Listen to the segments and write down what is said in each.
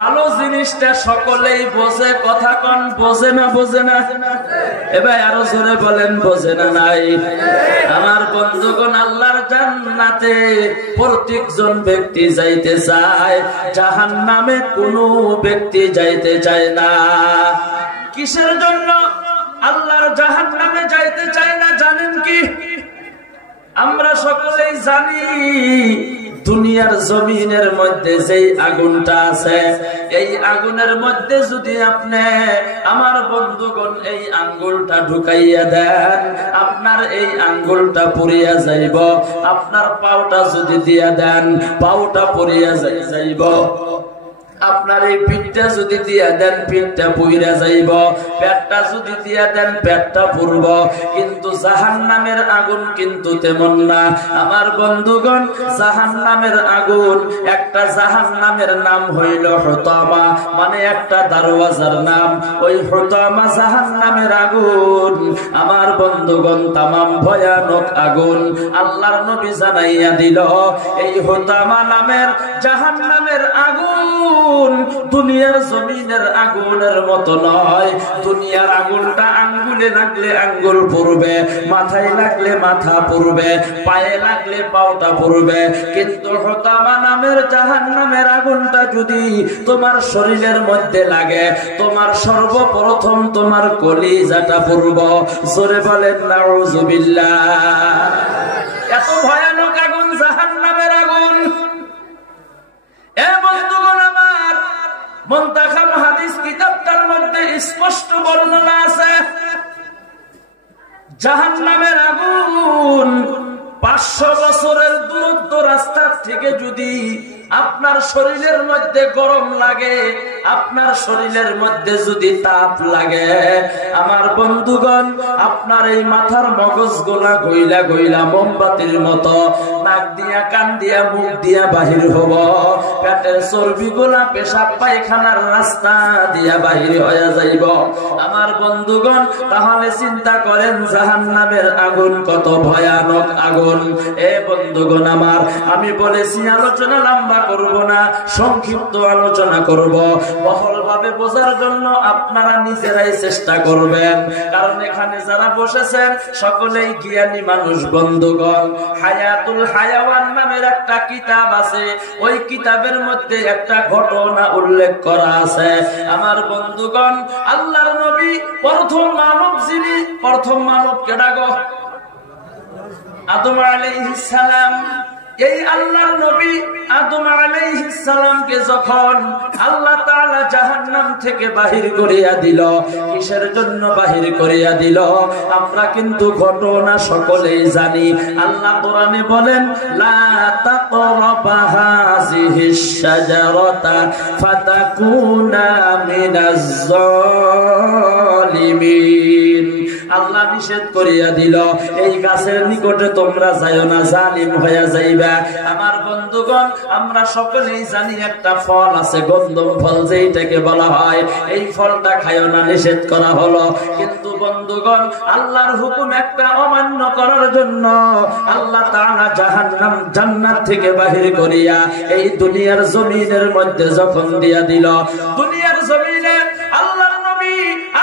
ভালো জিনিসটা সকলেই বোঝে, কথা কন বোঝে না? বোঝে না? এবার আরো জোরে বলেন, বোঝে না নাই? আমার বন্ধুগণ, আল্লাহর জান্নাতে প্রত্যেকজন ব্যক্তি যাইতে চায়, জাহান্নামে কোনো ব্যক্তি যাইতে চায় না। কিসের জন্য আল্লাহর জাহান্নামে যাইতে চায় না জানেন কি? আমরা সকলেই জানি দুনিয়ার জমিনের মধ্যে যেই আগুনটা আছে, এই আগুনের মধ্যে যদি আপনি আমার বন্ধুগণ এই আঙ্গুলটা ঢুকাইয়া দেন, আপনার এই আঙ্গুলটা পুড়িয়া যাইব। আপনার পাওটা যদি দিয়া দেন, পাওটা পুড়িয়া যাইব। আপনার এই পিঠটা যদি দিয়া দেন, পিঠটা পুইরা যাইব। পেটটা যদি দিয়া দেন, পেটটা পুরব। কিন্তু জাহান্নামের আগুন কিন্তু তেমন না আমার বন্ধুগণ। জাহান্নামের আগুন, একটা জাহান্নামের নাম হইল হুতামা, মানে একটা দরওয়াজার নাম। ওই হুতামা জাহান্নামের আগুন আমার বন্ধুগণ, তামাম ভয়ানক আগুন। আল্লাহর নবী জানাইয়া দিল, এই হুতামা নামের জাহান্নামের আগুন দুনিয়ার জমিনের আগুনের মতো নয়। দুনিয়ার আগুনটা আঙ্গুলে লাগলে আঙ্গুল পুড়বে, মাথায় লাগলে মাথা পুড়বে, পায়ে লাগলে পাওটা পুড়বে। কিন্তু হুতামা নামের জাহান্নামের আগুনটা যদি তোমার শরীরের মধ্যে লাগে, তোমার সর্বপ্রথম তোমার কলিজাটা পুড়ব। জোরে বলেন নাউযুবিল্লাহ। এত ভয়ানক আগুন জাহান্নামের আগুন। এ বন্ধুগণ আমার, মুনতাখাব হাদিস কিতাবটার মধ্যে স্পষ্ট বর্ণনা আছে, জাহান্নামের আগুন 500 বছরের দূরত্ব রাস্তার থেকে যদি আপনার শরীরের মধ্যে গরম লাগে, আপনার শরীরের মধ্যে যদি তাপ লাগে, আমার বন্ধুগণ, আপনার এই মাথার মগজ গোলা গইলা গইলা মোমবাতির মতো নাক দিয়া, কান দিয়া, মুখ দিয়া বাহির হব। পেটের চর্বি গোলা পেশাব পায়খানার রাস্তা দিয়া বাহির হয়ে যাইব আমার বন্ধুগণ। তাহলে চিন্তা করেন জাহান্নামের আগুন কত ভয়ানক আগুন। এ বন্ধুগণ আমার, আমি বলেছি আলোচনা লম্বা করব না, সংক্ষিপ্ত আলোচনা করব। বহলভাবে বোঝার জন্য আপনারা নিজেরাই চেষ্টা করবেন, কারণ এখানে যারা বসেছেন সকলেই জ্ঞানী মানুষ বন্ধুগণ। হায়াতুল হায়াওয়ান নামের একটা কিতাব আছে, ওই কিতাবের মধ্যে একটা ঘটনা উল্লেখ করা আছে আমার বন্ধুগণ। আল্লাহর নবী প্রথম মানব, যিনি প্রথম মানব কেডা গো? আদম আলাইহিস সালাম। এই আল্লাহর নবী আদম আলাইহিস সালামকে যখন আল্লাহ তাআলা জাহান্নাম থেকে বাহির করিয়া দিল, কিসের জন্য বাহির করিয়া দিল আমরা কিন্তু ঘটনা সকলেই জানি। আল্লাহ কোরআনে বলেন, লা তাকরাবা হাযিহিশ শাজারাতা ফাতাকুনা মিনাজ জালিমিন। আল্লাহ নিষেধ করিয়া দিল, এই গাছের নিকটে তোমরা যাইও না, জালিম হইয়া যাইবা। আমার বন্ধুগণ, আমরা সকলেই জানি একটা ফল আছে গন্ধম ফল, যেটাকে বলা হয়, এই ফলটা খাইও না, নিষেধ করা হলো। কিন্তু বন্ধুগণ, আল্লাহর হুকুম একটা অমান্য করার জন্য আল্লাহ তাআলা জান্নাত থেকে বাহির করিয়া এই দুনিয়ার জমিনের মধ্যে যখন দিয়া দিল, দুনিয়ার জমিনে আল্লাহর নবী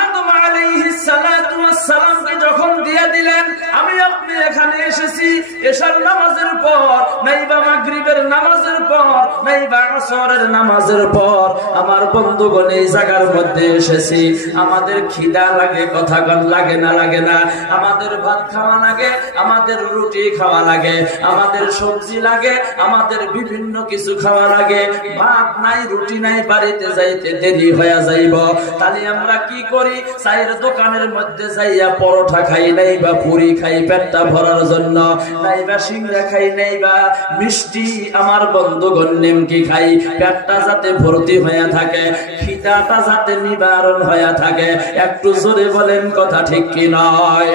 আদম আলাইহিস সালাতু ওয়াস সালামকে যখন দিয়া দিলেন, আমি আপনি এখানে এসেছি এশার নামাজের পর, নাইবা মাগরিবের নামাজের পর, নাইবা আসরের নামাজের পর। আমার বন্ধুগণ, এই জায়গার মধ্যে এসেছি, আমাদের খিদা লাগে, কথা কন লাগে না? লাগে না? আমাদের ভাত খাওয়া লাগে, আমাদের রুটি খাওয়া লাগে, আমাদের সবজি লাগে, আমাদের বিভিন্ন কিছু খাওয়া লাগে। ভাত নাই, রুটি নাই, বাড়িতে যাইতে দেরি হয়ে যাইব। তাহলে আমরা কি করি? চায়ের দোকানের মধ্যে যাইয়া পরোটা খাই, নাই বা পুরি খাই পেটটা ভরার জন্য, নাই বা সিংড়া খাই, নাই বা মিষ্টি আমার বন্ধুগণ নিমকি খাই, পেটটা যাতে ভর্তি হয়ে থাকে, খিদাটা যাতে নিবারণ হয়ে থাকে। একটু জোরে বলেন, কথা ঠিক কি নয়?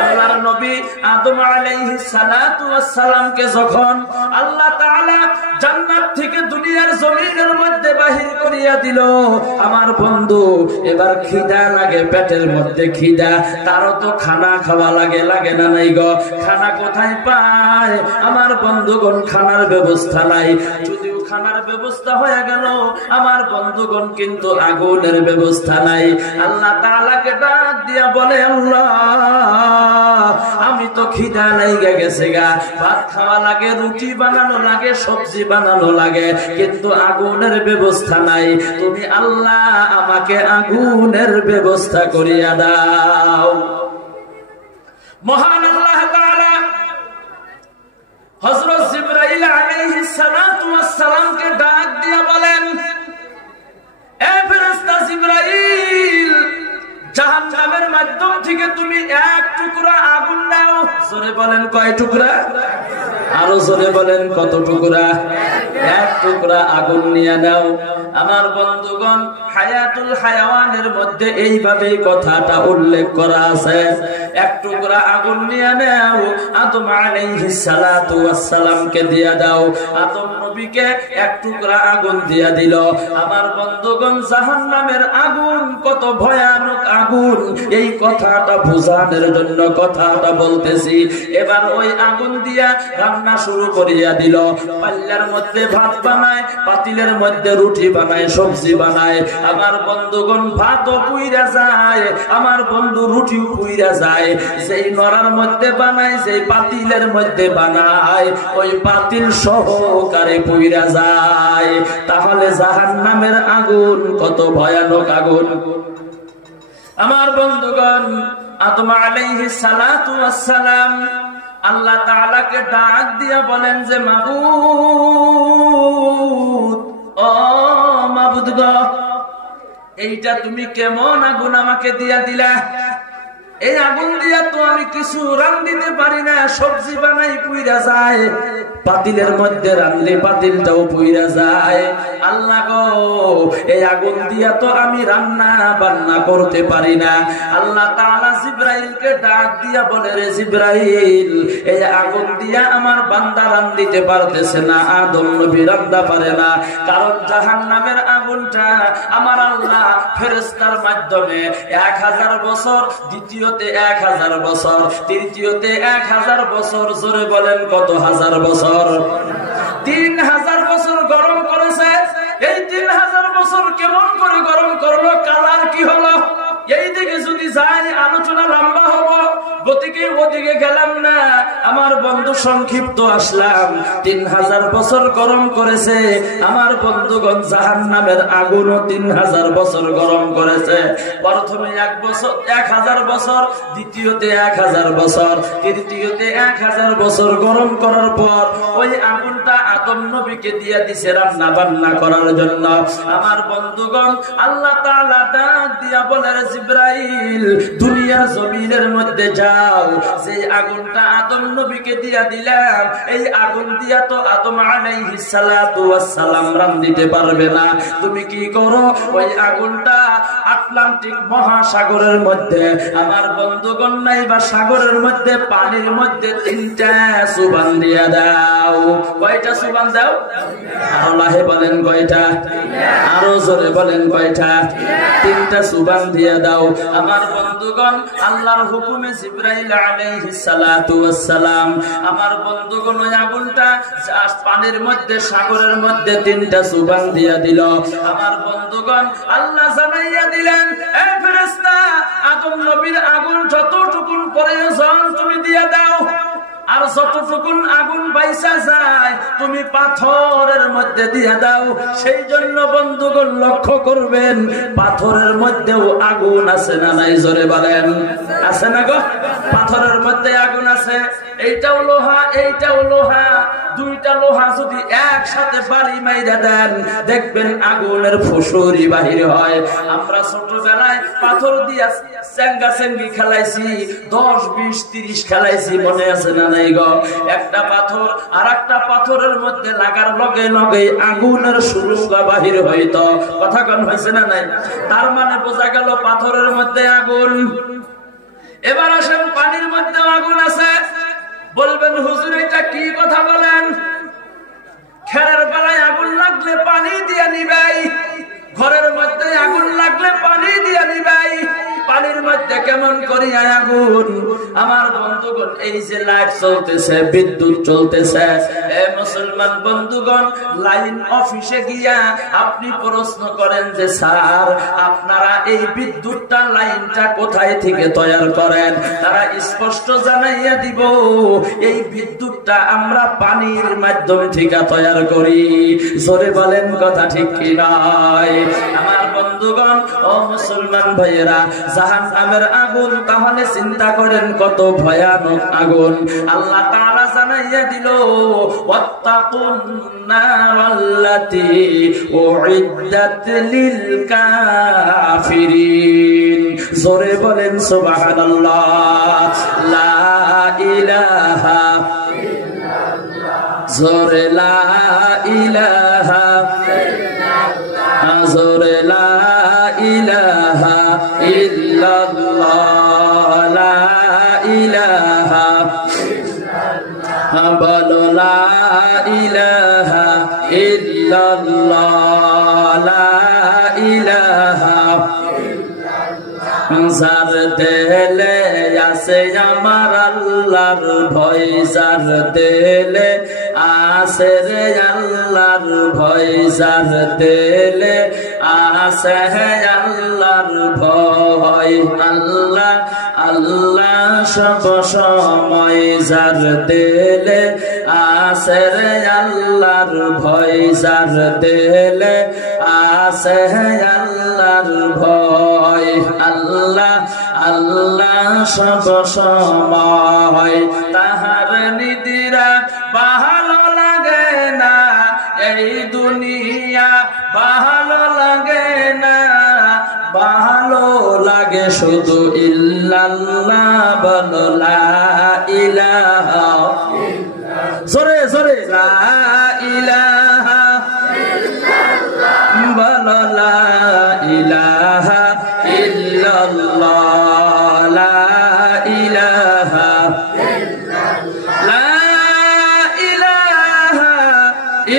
আল্লাহর নবী আদম আলাইহিস সালাতু ওয়াস সালামকে যখন আল্লাহ তাআলা জান্নাত থেকে দুনিয়ার জমিনের মধ্যে বাহির করিয়া দিল, আমার বন্ধু এবার খিদা লাগে, পেটের মধ্যে খিদা, তারও তো খানা খাওয়া লাগে, লাগে না? নাই গো? খানা কোথায় পায় আমার বন্ধুগণ? খানার ব্যবস্থা নাই। যদিও খানার ব্যবস্থা হয়ে গেল, আমার বন্ধুগণ কিন্তু আগুনের ব্যবস্থা নাই। আল্লাহ তাআলাকে ডাক দিয়া বলে, আল্লাহ আমি তো খিদা লেগে গেছে গা, ভাত খাওয়া লাগে, রুটি বানানো লাগে, সবজি বানানো লাগে, কিন্তু আগুনের ব্যবস্থা নাই। তুমি আল্লাহ আমাকে আগুনের ব্যবস্থা করিয়া দাও। মহান আল্লাহ তাআলা হযরত জিবরাইল আলাইহিস সালাতু ওয়াস সালামকে ডাক দিয়া বলেন, এ ফেরেশতা জিবরাইল, জাহান্নামের মাধ্যম থেকে তুমি এক টুকরা আগুন নাও। জোরে বলেন কয় টুকরা? আরো জোরে বলেন কত টুকরা? এক টুকরা আগুন নিয়ে নাও। আমার বন্ধুগণ, হায়াতুল হায়াওয়ানের মধ্যে এইভাবে কথাটা উল্লেখ করা আছে, এক টুকরা আগুন নিয়ে নাও, আদম আলাইহিস সালাতু ওয়াস সালামকে দিয়া দাও। আদম নবীকে এক টুকরা আগুন দিয়া দিল। আমার বন্ধুগণ, জাহান্নামের আগুন কত ভয়ানক আগুন, এই কথাটা বোঝানোর জন্য কথাটা বলতেছি। এবার ওই আগুন দিয়া রান্না শুরু করিয়া দিল। পাল্লার মধ্যে ভাত বানায়, পাতিলের মধ্যে রুটি বানায়, সবজি বানায়। আমার বন্ধুগণ, ভাতও পুইরা যায়, আমার বন্ধু রুটিও পুইরা যায়। সেই নড়ার মধ্যে বানায়, সেই পাতিলের মধ্যে বানায়, ওই পাতিল সহকারে পুইরা যায়। তাহলে জাহান্নামের আগুন কত ভয়ানক আগুন। আমার বন্ধুগণ, আদম আলাইহিস সালাতু ওয়াস সালাম আল্লাহ তাআলাকে ডাক দিয়া বলেন যে, মাবুদ, ও মাবুদ গো, এইটা তুমি কেমন আগুন আমাকে দিয়া দিলা? এই আগুন দিয়া তো আমি কিছু রান্ধিতে পারি না, সবজি বানাই পুইরা যায়, পাতিলের মধ্যে রান্নলে পাতিলটাও পুইরা যায়। আল্লাহ গো, এই আগুন দিয়া তো আমি রান্না বান্না করতে পারি না। আল্লাহ তাআলা জিবরাইলকে ডাক দিয়া বলে, রে জিবরাইল, এই আগুন দিয়া আমার বান্দা রান্ধিতে পারতেছে না, আদম নবী রান্না পারে না, কারণ জাহান্নামের আগুনটা আমার আল্লাহ ফেরেশতার মাধ্যমে 1000 বছর, দ্বিতীয়তে 1000 বছর, তৃতীয়তে 1000 বছর, জোরে বলেন কত হাজার বছর? 3000 বছর গরম করেছে। এই 3000 বছর কেমন করে গরম করলো, কালার কি হলো? এই দিকে যদি যাই আলোচনা লম্বা হবো, গতিকে ওদিকে গেলাম না। আমার বন্ধু সংক্ষিপ্ত আসলাম। 3000 বছর গরম করেছে। আমার বন্ধুগণ, জাহান্নামের আগুনও 3000 বছর গরম করেছে। প্রথমে 1000 বছর, দ্বিতীয়তে 1000 বছর, তৃতীয়তে 1000 বছর গরম করার পর ওই আগুনটা আদম নবীকে দিয়ে দিছে রান্না বান্না করার জন্য। আমার বন্ধুগণ, আল্লাহ তাআলা ডাক দিয়া বলে, জিবরাইল, দুনিয়ার জমিনের মধ্যে যাও, সেই আগুনটা আদম নবীকে দিয়া দিলাম, এই আগুন দিয়া তো আদম আলাইহিস সালাতু ওয়াস সালাম রান্ধিতে পারবে না। তুমি কি করো, ওই আগুনটা আটলান্টিক মহাসাগরের মধ্যে, আমার বন্ধুগণ, নাই বা সাগরের মধ্যে, পানির মধ্যে 3টা সুবান দিয়া দাও। কয়টা সুবান দাও? আল্লাহ বলেন কয়টা? আরো জোরে বলেন কয়টা? 3টা সুবান দিয়া দাও। আমার বন্ধুগণ, আল্লাহর হুকুমে জিবরাইল আলাইহিস সালাতু ওয়াস সালাম আমার বন্ধুগণ ওই আগুনটা পানির মধ্যে, সাগরের মধ্যে 3টা সুবান দিয়া দিল। আমার বন্ধুগণ, আল্লাহ জানাইয়া দিলেন, এ ফেরেশতা, আদম নবীর আগুন যতটুকুন প্রয়োজন তুমি দিয়া দাও, আর যতটুকুন আগুন বাইসা যায় তুমি পাথরের মধ্যে দিয়ে দাও। সেই জন্য বন্ধুগণ লক্ষ্য করবেন, পাথরের মধ্যেও আগুন আছে না নাই? জোরে বলেন, আছে না গো? পাথরের মধ্যে আগুন আছে। এইটাও লোহা, এইটাও লোহা, দুইটা লোহা যদি একসাথে বাড়ি মাইরা দেন, দেখবেন আগুনের ফুসুরি বাহির হয়। আমরা ছোটবেলায় পাথর দিয়া চেঙ্গা চেঙ্গি খেলাইছি, 10, 20, 30 খেলাইছি, মনে আছে না নাই গো? একটা পাথর আর একটা পাথরের মধ্যে লাগার লগে লগে আগুনের সুরঙ্গা বাহির হইতো। কথা কোন হয়েছে না নাই? তার মানে বোঝা গেল পাথরের মধ্যে আগুন। এবার আসেন, পানির মধ্যে আগুন আছে। বলবেন, হুজুর এটা কি কথা বলেন? খেরের বেলায় আগুন লাগলে পানি দিয়ে নিবাই, ঘরের মধ্যে আগুন লাগলে পানি দিয়ে নিবাই, পানির মধ্যে কেমন কেমন করিয়া আগুন। আমার বন্ধুগণ, এই যে লাইট চলতেছে, বিদ্যুৎ চলতেছে, এ মুসলমান বন্ধুগণ, লাইন অফিসে গিয়া আপনি প্রশ্ন করেন যে স্যার আপনারা এই বিদ্যুৎটা লাইনটা কোথায় থেকে তৈরি করেন, তারা স্পষ্ট জানাইয়া দিব এই বিদ্যুৎটা আমরা পানির মাধ্যম থেকে তৈরি করি। জোরে বলেন কথা ঠিক কি নয়? আমার বন্ধুগণ ও মুসলমান ভাইয়েরা, জাহান্নামের আগুন তাহলে চিন্তা করেন কত ভয়ানক আগুন। আল্লাহ তাআলা জানাইয়া দিল ওয়াত্তাকুন নারাল্লাতী উইদ্দাত লিল কাফিরিন। জোরে বলেন সুবহানাল্লাহ। লা ইলাহা ইল্লাল্লাহ। জোরে লা ইলাহা ইল্লাল্লাহ। জোরে লা ইলাহা ইল্লাল্লাহ। লা ইলাহা ইল্লাল্লাহ। বলো লা ইলাহা ইল্লাল্লাহ। লা ইলাহা ইল্লাল্লাহ। যার দিলে আছে আমার আল্লাহর ভয়, যার দিলে আছে রে আল্লাহর ভয়, যার দিলে আছে আল্লাহর ভয়। আল্লাহ আল্লাহ সব সময়, যার দিলে আছে রে আল্লাহর ভয়, যার দিলে আছে আল্লাহর ভয়। আল্লাহ আল্লাহ সব সময়, তাহার নিদিরা ভালো লাগে না, এই দুনিয়া ভালো লাগে না, ভালো লাগে শুধু ইল্লাল্লাহ। বলো লা ইলাহা ইল্লাল্লাহ। জোরে জোরে লা ইলাহা ইল্লাল্লাহ। বলো লা ইলাহা ইল্লাল্লাহ। লা ইলাহা ইল্লাল্লাহ। লা ইলাহা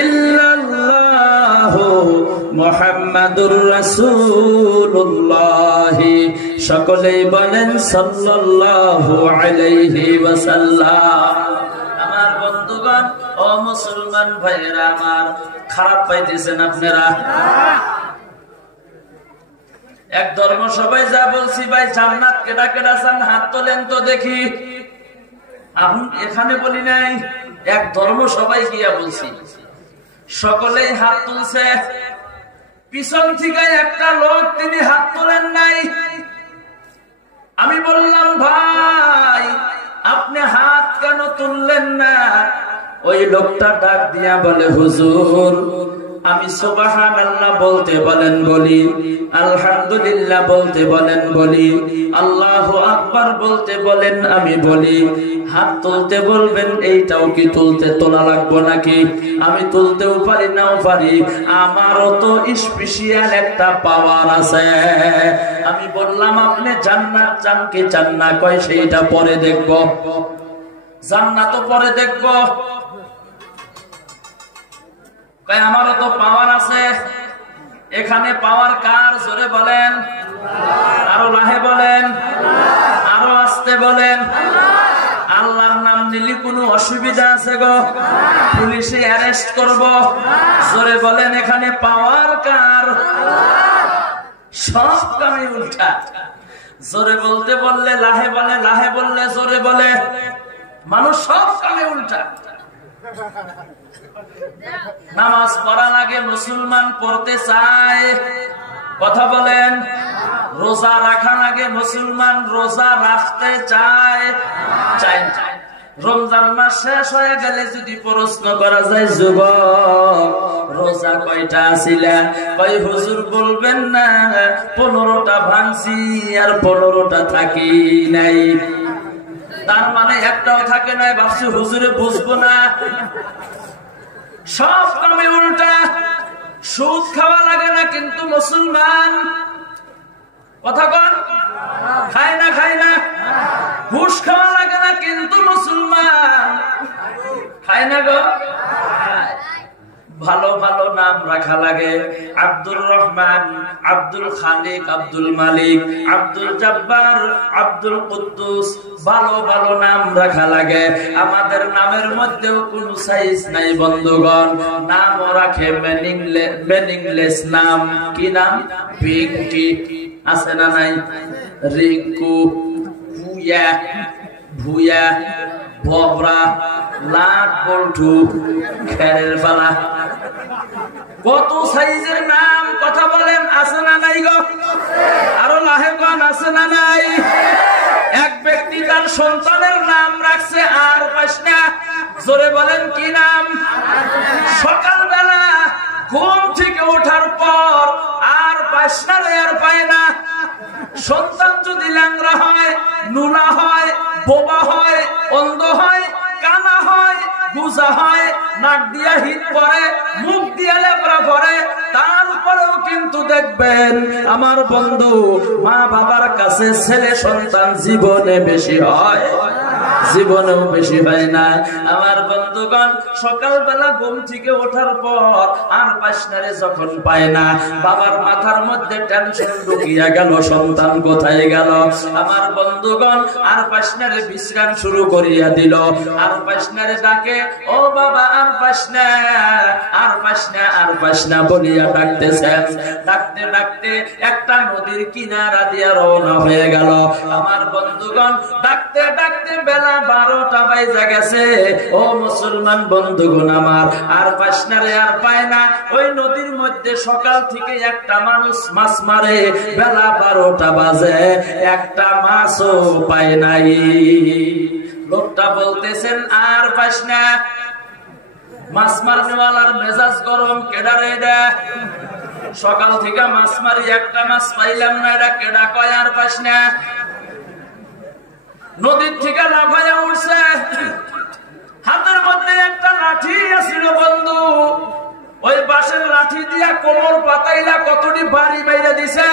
ইল্লাল্লাহ মুহাম্মাদুর রাসূলুল্লাহ। সকলেই বলেন সাল্লাল্লাহু আলাইহি ওয়াসাল্লাম। আমার বন্ধুগণ ও মুসলমান ভাইয়েরা আমার, খারাপ পাইতেছেন আপনারা? এক ধর্ম সবাই যা বলছি ভাই জান্নাত কেডা কেডা চান হাত তোলেন তো দেখি। এখন এখানে বলি নাই, এক ধর্ম সবাই গিয়া বলছি, সকলেই হাত তুলছে। পিছন থেকে একটা লোক তিনি হাত তোলেন নাই। আমি বললাম ভাই আপনি হাত কেন তুললেন না? ওই লোকটা ডাক দিয়া বলে হুজুর আমি সুবহানাল্লাহ বলতে বলেন বলি, আলহামদুলিল্লাহ বলতে বলেন বলি, আল্লাহু আকবার বলতে বলেন আমি বলি, হাত তুলতে বলবেন এইটাও কি তোলা লাগবে নাকি? আমি তুলতেও পারি নাও পারি, আমারও তো স্পেশাল একটা পাওয়ার আছে। আমি বললাম আপনি জান্নাত চান কি চান না? কয় সেইটা পরে দেখব। জান্নাত তো পরে দেখব। আমারও তো পাওয়ার আছে। এখানে পাওয়ার কার? জোরে বলেন, আরো লাহে বলেন, আরো আস্তে বলেন। আল্লাহর নাম নিলে কোনো অসুবিধা আছে গো? পুলিশে অ্যারেস্ট করব? জোরে বলেন এখানে পাওয়ার কার? সব কামে উল্টা। জোরে বলতে বললে লাহে বলে, লাহে বললে জোরে বলে। মানুষ সব কামে উল্টা। নামাজ পড়া লাগে, মুসলমান পড়তে চায়, কথা বলেন। রোজা রাখা লাগে, মুসলমান রোজা রাখতে চায়। রমজান মাস শেষ হয়ে গেলে যদি প্রশ্ন করা যায় যুবক রোজা কয়টা ছিলা? কই হুজুর বলবেন না 15টা ভাঙছি আর 15টা থাকি নাই। তার মানে একটাও থাকে নাই। ভাবছি হুজুরে বুঝবো না। সব কামে উল্টা। সুদ খাওয়া লাগে না কিন্তু মুসলমান, কথা কন, খায় না খায় না। ঘুষ খাওয়া লাগে না কিন্তু মুসলমান খায় না গো। ভালো ভালো নাম রাখা লাগে। আব্দুর রহমান, আব্দুল খালিক, আব্দুল মালিক, আব্দুল জব্বার, আব্দুল কুদ্দুস, ভালো ভালো নাম রাখা লাগে। আমাদের নামের মধ্যেও কোন সাইজ নাই বন্ধুগণ। নামও রাখে মিনিংলেস নাম। কি নাম? পিঙ্কি আছে না নাই? রিঙ্কু, ভুয়া, ভুয়া, ভবরা, লাট বল্টু, খেরের পালা, কত সাইজের নাম কথা বলেন, আছে না নাই গো? আরো লাহেগণ আছে না নাই? এক ব্যক্তি তার সন্তানের নাম রাখছে আর পাস না। জোরে বলেন কি নাম? সকালবেলা ঘুম থেকে ওঠার পর আর পাস না, আর পায় না। সন্তান যদি ল্যাংড়া হয়, নুনা হয়, বোবা হয়, অন্ধ হয়, কানা হয়, বুঝা হয়, নাক দিয়া হিট পরে, মুখ দিয়া লেপড়া পরে, তার উপরেও কিন্তু দেখবেন আমার বন্ধু, মা বাবার কাছে ছেলে সন্তান জীবনে বেশি হয়, জীবনেও বেশি হয় না। আমার বন্ধুগণ, সকালবেলা ঘুম থেকে ওঠার পর আর পাশনারে যখন পায় না, বাবার মাথার মধ্যে টেনশন ঢুকিয়া গেল, সন্তান কোথায় গেল। আমার বন্ধুগণ, আর পাশনারে বিশ্রাম শুরু করিয়া দিল। আর পাশনারে ডাকে, ও বাবা আর পাশনা, আর পাশনা, আর পাশনা বলিয়া ডাকতেছেন। ডাকতে ডাকতে একটা নদীর কিনারা দিয়া রওনা হয়ে গেল। আমার বন্ধুগণ, ডাকতে ডাকতে বেলা 12টা বাজে গেছে। ও মুসলমান বন্ধুগণ আমার, আর পাশনারে আর পায় না। ওই নদীর মধ্যে সকাল থেকে একটা মানুষ মাছ মারে, বেলা 12টা বাজে, একটা মাছও পায় নাই। লোকটা বলতেছেন, আর পাশনা, মাছ মারনেওয়ালার মেজাজ গরম, কেডারে দে, সকাল থেকে মাছ মারি একটা মাছ পাইলাম না, এটা কেডা কয় আর পাশনা? নদীর থেকে লাফাইয়া উঠছে, হাতের মধ্যে একটা লাঠি আছিল বন্ধু। ওই বাঁশের লাঠি দিয়া কোমর পাতাইলা কতটি বাড়ি বাইরে দিছে।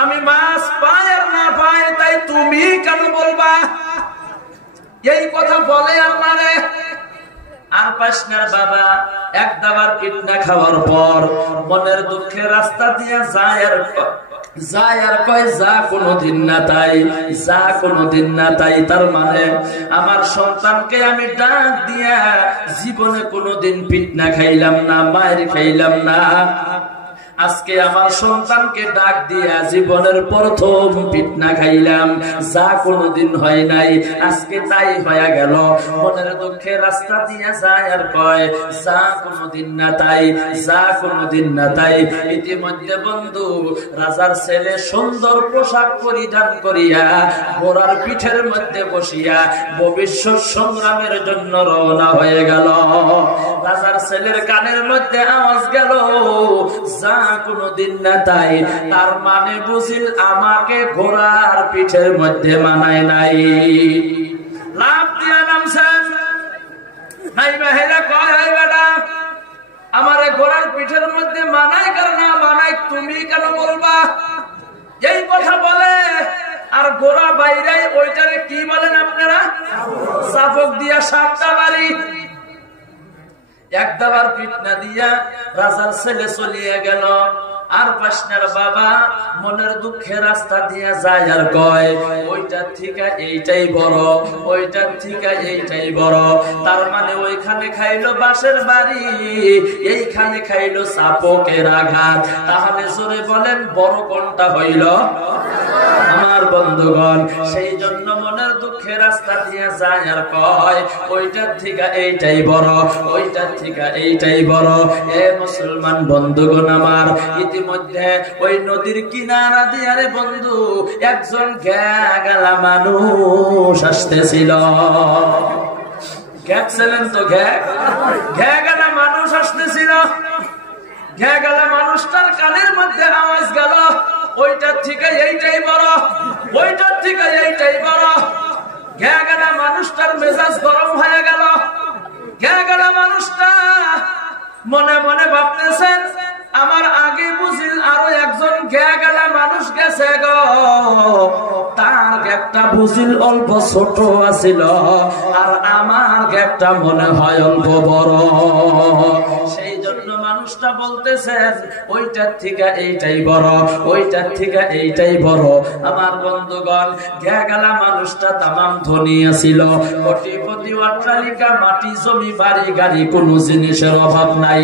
আমি মাছ পাই আর না পাই, তাই তুমি কেন বলবা? এই কথা বলে আর মানে। আর পাশনার বাবা এক দাবার পিঠনা খাওয়ার পর মনের দুঃখে রাস্তা দিয়ে যায় আর কয়, যা কোনদিন না তাই, যা কোনদিন না তাই। তার মানে আমার সন্তানকে আমি ডাক দিয়া জীবনে কোনদিন পিঠনা খাইলাম না, মায়ের খাইলাম না। আজকে আমার সন্তানকে ডাক দিয়া জীবনের প্রথম পিঠনা খাইলাম, যা কোনদিন হয় নাই, আজকে তাই হয়ে গেল। মনের দুঃখে রাস্তা দিয়ে যায় আর কয়, যা কোনদিন না তাই, যা কোনদিন না তাই। ইতিমধ্যে বন্ধু, রাজার ছেলে সুন্দর পোশাক পরিধান করিয়া ঘোড়ার পিঠের মধ্যে বসিয়া ভবিষ্যৎ সংগ্রামের জন্য রওনা হয়ে গেল। রাজার ছেলের কানের মধ্যে আওয়াজ গেল, যা কোনদিন না তাই। তার মানে বুঝিল আমাকে ঘোড়ার পিঠের মধ্যে মানায় নাই। লাভ দিয়া নামছেন, নাই মহিলা কয়, হয় বেটা আমারে ঘোড়ার পিঠের মধ্যে মানায় কেন না মানায়, তুমি কেন বলবা? এই কথা বলে আর ঘোড়া বাইরে, ওইটারে কি বলেন আপনারা? চাবুক দিয়া 7টা বাড়ি। এক দাবার পিঠনা দিয়া রাজার ছেলে চলিয়ে গেল। আর পাশনার বাবা মনের দুঃখে রাস্তা দিয়ে যায় আর কয়, ওইটার থেকে এইটাই বড়, ওইটার থেকে এইটাই বড়। তার মানে ওইখানে খাইলো বাঁশের বাড়ি, এইখানে খাইলো চাপকের আঘাত। তাহলে জোরে বলেন বড় কোনটা হইল? আমার বন্ধুগণ, সেই জন্য মনের দুঃখে রাস্তা দিয়ে যায় আর কয়, ওইটার থেকে এইটাই বড়, ওইটার থেকে এইটাই বড়। এ মুসলমান বন্ধুগণ আমার, ইতিমধ্যে ওই নদীর কিনারা দিয়ে রে বন্ধু একজন ঘ্যাগালা মানুষ আসতেছিল। ঘ্যাগছিলেন তো, ঘ্যাগালা মানুষ আসতেছিল। ঘ্যাগালা মানুষটার কানের মধ্যে আওয়াজ গেল, ওইটার থেকে এইটাই বড়, ওইটার থেকে এইটাই বড়। ঘ্যাগালা মানুষটার মেজাজ গরম হয়ে গেল। ঘ্যাগালা মানুষটা মনে মনে ভাবতেছেন, আমার আগে বুঝিল আরো একজন ঘ্যাগালা মানুষ গেছে গো, তার গ্যাপটা বুঝিল অল্প ছোট আছিল, আর আমার গ্যাপটা মনে হয় অল্প বড়। সেই জন্য মানুষটা বলতেছেন ওইটার থেকে এইটাই বড়, ওইটার থেকে এইটাই বড়। আমার বন্ধুগণ, গেলা মানুষটা তামাম ধনী আছিল, কোটিপতি, অট্টালিকা, মাটি, জমি, বাড়ি, গাড়ি, কোন জিনিসের অভাব নাই।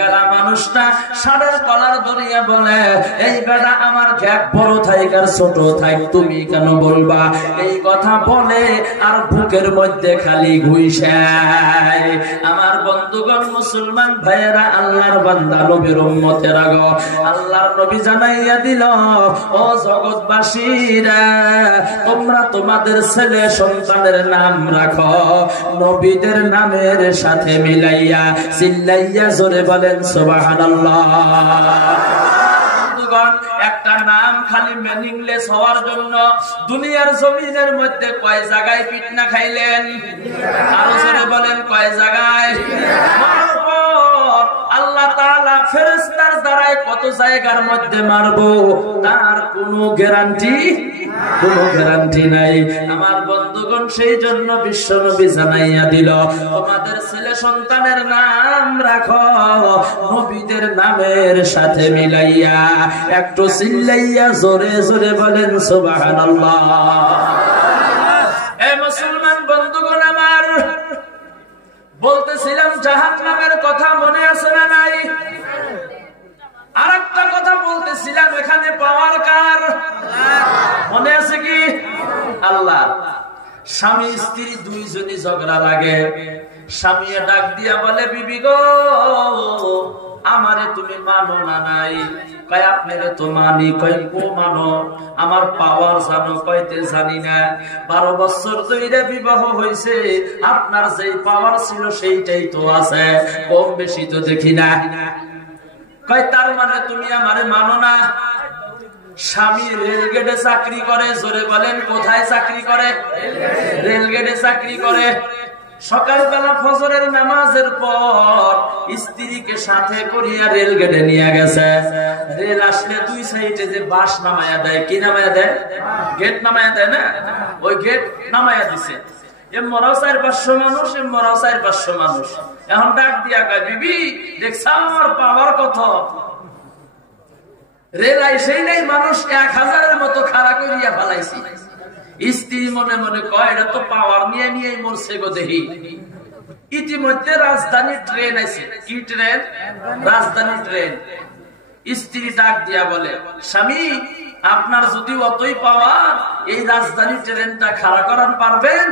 গেলা মানুষটা ষাঁড়ের কলার ধরিয়া বলে, এই বেটা আমার গ্যাপ বড় থাইক আর ছোট থাইক, তুমি কেন বলবা? এই কথা বলে আর বুকের মধ্যে খালি ঘুইসায়। আমার বন্ধুগণ, মুসলমান ভাইয়েরা, আল্লাহর বান্দা, নবীর উম্মতেরা গো, আল্লাহর নবী জানাইয়া দিল, ও জগৎবাসীরা, তোমরা তোমাদের ছেলে সন্তানের নাম রাখো নবীদের নামের সাথে মিলাইয়া। চিল্লাইয়া জোরে বলেন সুবহানাল্লাহ। একটা নাম খালি মিনিংলেস হওয়ার জন্য দুনিয়ার জমিনের মধ্যে কয় জায়গায় পিটনা খাইলেন? আরো জোরে বলেন, কয় জায়গায়? আল্লাহ তাআলা ফেরেশতার দ্বারাই কত জায়গার মধ্যে মারবো তার কোনো গ্যারান্টি নাই। আমার বন্ধুগণ, সেই জন্য বিশ্বনবী জানাইয়া দিল, তোমাদের ছেলে সন্তানের নাম রাখো নবীদের নামের সাথে মিলাইয়া। একটু চিল্লাইয়া জোরে জোরে বলেন সুবহানাল্লাহ। এই মুসলমান বন্ধুগণ আমার, বলতেছিলাম জাহান্নামের কথা মনে আছে না নাই? আরেকটা কথা বলতেছিলাম, এখানে পাওয়ার কার? মনে আছে কি? আল্লাহ। স্বামী স্ত্রী দুইজনই ঝগড়া লাগে, স্বামী ডাক দিয়া বলে, বিবি গো, আমারে তুমি মানো না নাই? কয় আপনারে তো মানি। কয় ও মানো, আমার পাওয়ার জানো? কয়তে জানি না। 12 বছর ধরে বিবাহ হয়েছে, আপনার যেই পাওয়ার ছিল সেইটাই তো আছে, কম বেশি তো দেখি না। কয় তার মানে তুমি আমারে মানো না? স্বামী রেলগেটে চাকরি করে। জোরে বলেন, কোথায় চাকরি করে? রেলগেটে চাকরি করে। সকালবেলা ফজরের নামাজের পর স্ত্রীকে সাথে করিয়া রেলগেটে নিয়ে গেছে। রেল আসলে দুই সাইডে যে বাস নামায়া দেয়, কি নামায়া দেয়? গেট নামায়া দেয় না? ওই গেট নামায়া দিছে। এম মরাও 400-500 মানুষ, এম মরাও 400-500 মানুষ। এখন ডাক দিয়া কয়, বিবি দেখছ আমার পাওয়ার কত? রেল আইসেই নাই, মানুষ 1000-এর মতো খাড়া করিয়া ফেলাইছি। স্ত্রী মনে মনে কয়, এটা তো পাওয়ার নিয়ে নিয়েই মরছে গো দেহি। ইতিমধ্যে রাজধানী ট্রেন আছে। কি ট্রেন? রাজধানী ট্রেন। স্ত্রী ডাক দিয়া বলে, স্বামী আপনার যদি অতই পাওয়ার, এই রাজধানী ট্রেনটা খাড়া করার পারবেন?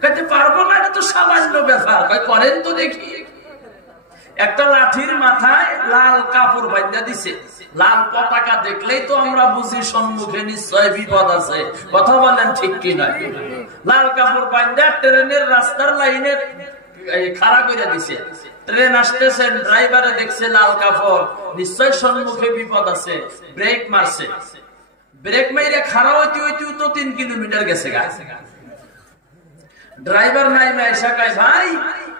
কইতে পারবো না, এটা তো সামান্য ব্যাপার। কয় করেন তো দেখি। একটা লাঠির মাথায় লাল কাপড় বাঁধা দিছে। লাল পতাকা দেখলেই তো আমরা বুঝি সম্মুখে নিশ্চয় বিপদ আছে। কথা বলেন ঠিক কি নয়? লাল কাপড় বাঁধা ট্রেনের রাস্তার লাইনে খাড়া করে দিছে। ট্রেন আসতেছে, ড্রাইভারে দেখছে লাল কাপড়, নিশ্চয় সম্মুখে বিপদ আছে, ব্রেক মারছে। ব্রেক মাইরে খাড়া হইতে হইতে তো 3 কিলোমিটার গেছে গা। ড্রাইভার নাই এসে কয়, ভাই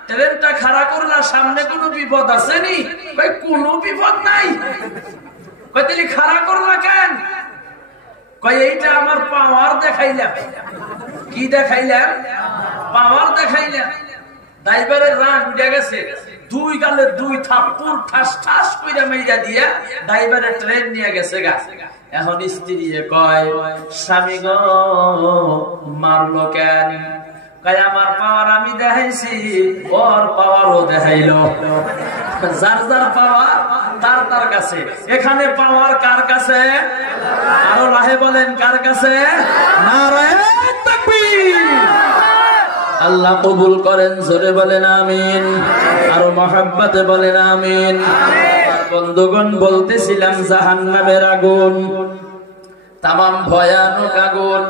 ট্রেনটা খাড়া করলা, সামনে কোনো বিপদ আছে নি? ভাই কোনো বিপদ নাই। কয় তাহলে খাড়া করলা কেন? কয় এইটা আমার পাওয়ার দেখাইলাম। কি দেখাইলাম? পাওয়ার দেখাইলাম। ড্রাইভারের রাগ উঠে গেছে, 2 গালে 2 থাপ্পড় ঠাস ঠাস কইরা মাইরা দিয়া ড্রাইভারের ট্রেন নিয়ে গেছে গা। এখন স্ত্রী কয়, স্বামী গো মারলো কেন? কয় আমার পাওয়ার আমি দেখাইছি, ওর পাওয়ারও দেখাইলো। যার যার পাওয়ার তার তার কাছে। এখানে পাওয়ার কার কাছে? আরো লাহে বলেন, কার কাছে? নারায়ে তাকবীর। আল্লাহ কবুল করেন, জোরে বলেন আমিন। আরো মহব্বতে বলেন আমিন। বন্ধুগণ, বলতেছিলাম জাহান্নামের আগুন তামাম ভয়ানক আগুন।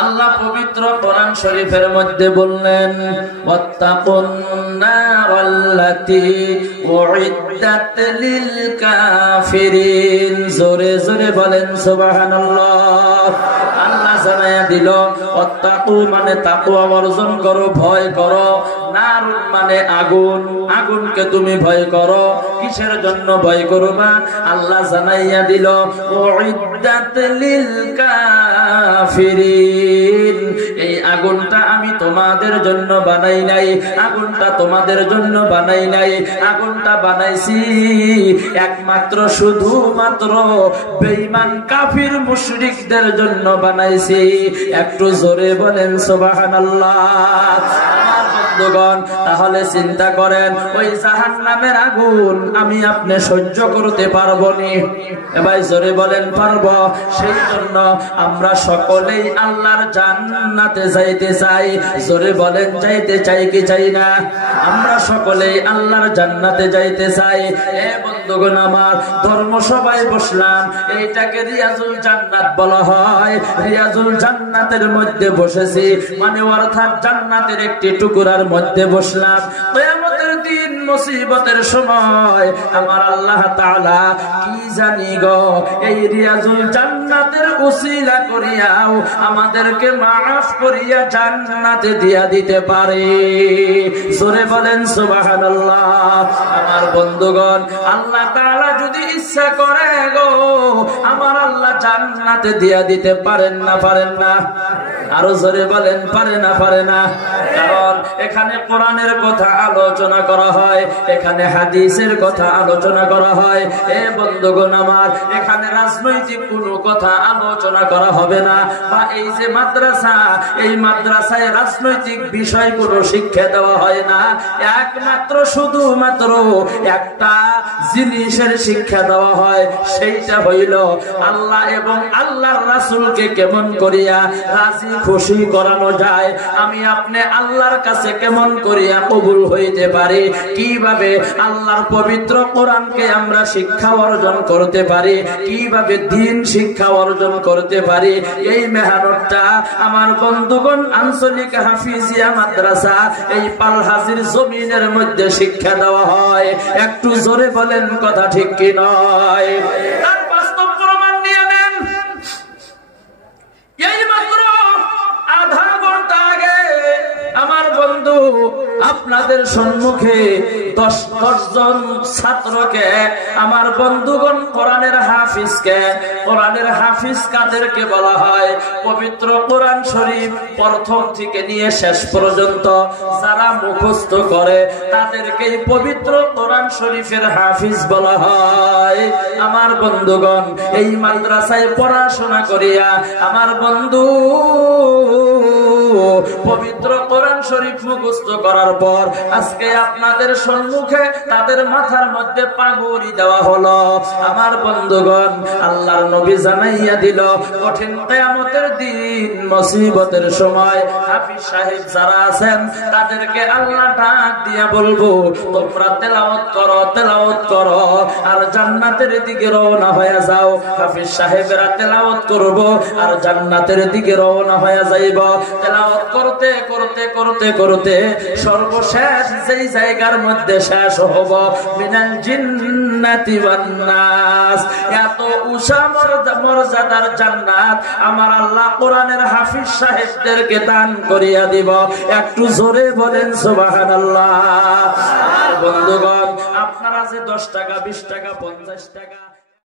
আল্লাহ পবিত্র কোরআন শরীফের মধ্যে বললেন, ওয়াত্তাকুন নারাল্লাতী উইদ্দাত লিল কাফিরিন। জোরে জোরে বলেন সুবহানাল্লাহ। আল্লাহ জানায়া দিল, ওয়াত্তাকু মানে তাকওয়া অর্জন করো, ভয় করো, নারুন মানে আগুন, আগুনকে তুমি ভয় করো। কিসের জন্য ভয় করবা? আল্লাহ জানাইয়া দিল উইদ্দাত লিল কাফিরিন, এই আগুনটা আমি তোমাদের জন্য বানাই নাই, আগুনটা তোমাদের জন্য বানাই নাই, আগুনটা বানাইছি একমাত্র শুধুমাত্র বেঈমান কাফির মুশরিকদের জন্য বানাইছি। একটু জোরে বলেন সুবহানাল্লাহ। বন্ধুগণ, তাহলে চিন্তা করেন ওই জাহান্নামের আগুন আমি আপনি সহ্য করতে পারবো নি? ভাই জোরে বলেন পারবো। সেই জন্য আমরা সকলেই আল্লাহর জান্নাতে যাইতে চাই। জোরে বলেন যাইতে চাই কি চাই না? আমরা সকলেই আল্লাহর জান্নাতে যাইতে চাই। এ বন্ধুগণ আমার, ধর্ম সবাই বসলাম, এইটাকে রিয়াজুল জান্নাত বলা হয়। রিয়াজুল জান্নাতের মধ্যে বসেছি মানে অর্থাৎ জান্নাতের একটি টুকরার মধ্যে বসলাম। কিয়ামতের দিন মুসিবতের সময় আমার আল্লাহ তাআলা কি জানি গো এই রিয়াজুল জান্নাতের উসিলা করিয়াও আমাদেরকে মাফ করিয়া জান্নাতে দিয়া দিতে পারে। জোরে বলেন সুবহানাল্লাহ। আমার বন্ধুগণ, আল্লাহ তাআলা যদি ইচ্ছা করে গো আমার আল্লাহ জান্নাতে দিয়া দিতে পারেন না পারেন না? আরো জোরে বলেন পারে না পারে না? কারণ এখানে কোরআনের কথা আলোচনা করা হয়, এখানে হাদিসের কথা আলোচনা করা হয়। এ বন্ধুগণ আমার, এখানে রাজনৈতিক কোনো কথা আলোচনা করা হবে না। বা এই যে মাদ্রাসা, এই মাদ্রাসায় রাজনৈতিক বিষয় কোনো শিক্ষা দেওয়া হয় না। একমাত্র শুধুমাত্র একটা জিনিসের শিক্ষা দেওয়া হয়, সেইটা হইল আল্লাহ এবং আল্লাহর রাসূলকে কেমন করিয়া রাজি খুশি করানো যায়, আমি আপনি আল্লাহর কাছে কেমন করিয়া কবুল হইতে পারি, কিভাবে আল্লাহর পবিত্র কোরআনকে আমরা শিক্ষা অর্জন করতে পারি, কিভাবে দ্বীন শিক্ষা অর্জন করতে পারি। এই মেহনতটা আমার বন্ধুগণ আঞ্চলিক হাফিজিয়া মাদ্রাসা এই পালহাজির জমিনের মধ্যে শিক্ষা দেওয়া হয়। একটু জোরে বলেন কথা ঠিক কি নয়? তার বাস্তব প্রমাণ নিয়ে নেন। এই মাত্র আধা ঘন্টা আগে আমার বন্ধু আপনাদের সম্মুখে 10 জন ছাত্রকে, আমার বন্ধুগণ কোরআনের হাফিজকে, কোরআনের হাফিজ কাদেরকে বলা হয়? পবিত্র কোরআন শরীফ প্রথম থেকে নিয়ে শেষ পর্যন্ত যারা মুখস্থ করে তাদেরকেই পবিত্র কোরআন শরীফের হাফিজ বলা হয়। আমার বন্ধুগণ, এই মাদ্রাসায় পড়াশোনা করিয়া আমার বন্ধু পবিত্র কোরআন শরীফ মুখস্থ করার পর আজকে আপনাদের সম্মুখে তাদের মাথার মধ্যে পাগড়ি দেওয়া হলো। আমার বন্ধুগণ, আল্লাহর নবী জানাইয়া দিল কঠিন কিয়ামতের দিন মুসিবতের সময় হাফিজ সাহেব যারা আছেন তাদেরকে আল্লাহ ডাক দিয়া বলবো তোমরা তেলাওয়াত করো, তেলাওয়াত করো আর জান্নাতের দিকে রওনা হয়ে যাও। হাফিজ সাহেবরা তেলাওয়াত করব আর জান্নাতের দিকে রওনা হয়ে যাইব। তেলাওয়াত করতে করতে করতে করতে সর্বশেষ যেই জায়গার মধ্যে শেষ হব মিনাল জিন্নাতি ওয়ান নাস, এত উঁচা মর্যাদার জান্নাত আমার আল্লাহ কোরআনের হাফিজ সাহেবদেরকে দান করিয়া দিব। একটু জোরে বলেন সুবহানাল্লাহ। বন্ধুগণ, আপনারা যে 10 টাকা 20 টাকা 50 টাকা